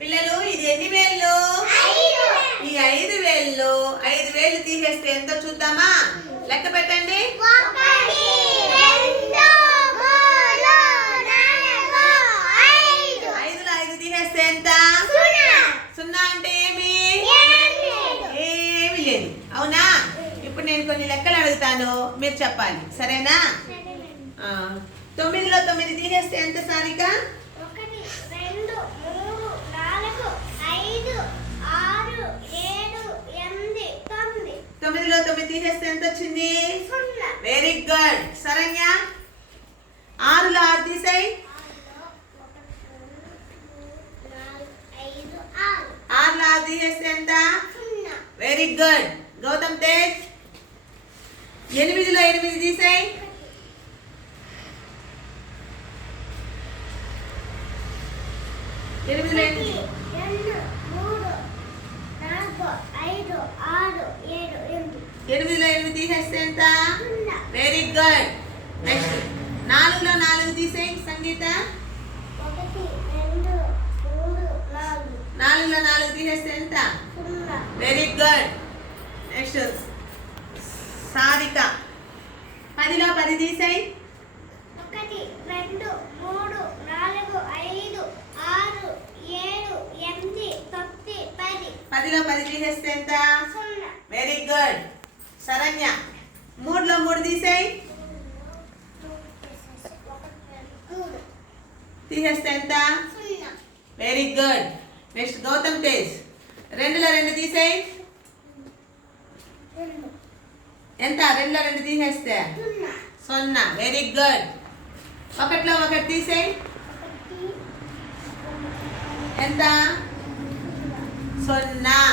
పిల్లలు ఇది ఎన్ని వేళ్ళు? ఈ 5 వేళ్ళు 5 వేళ్ళు తీసేస్తే ఎంతో చూద్దామా? లెక్క పెట్టండి. 5లో 5 తీసేస్తే ఎంత? 0 అంటే ఏమి? ఏమి లేదు. అవునా? ఇప్పుడు నేను కొన్ని లెక్కలు అడుగుతాను, మీరు చెప్పాలి. సరేనా? 9లో 9 తీసేస్తే ఎంత సారిక? 9లో 9 తీసేస్తే ఎంత వచ్చింది? Very good Saranya. 6లో 6 తీసేయి. 6లో 6 తీసేస్తే ఎంత? Very good Gautam Tej. 8లో 8 తీసేయి. 8లో 8 8లో 8 తీసేస్తే ఎంత? Very good. నెక్స్ట్ 4లో 4 తీసేయి సంగీత. 4లో 4 తీసేస్తే ఎంత? Very good. నెక్స్ట్ సారిక. 10లో 10 తీసేయి. 1 2 3 4 5 6 7 8 9 10. 10లో 10 తీసేస్తే ఎంత? Very good Saranya. 3లో 3 తీసేయి. తీసేస్తే ఎంత? Very good. Next Gautam Tej. 2లో 2 తీసేయి. ఎంత? 2లో 2 తీసేస్తే 0. Very good. 1లో 1 తీసేయి. ఎంత? 0.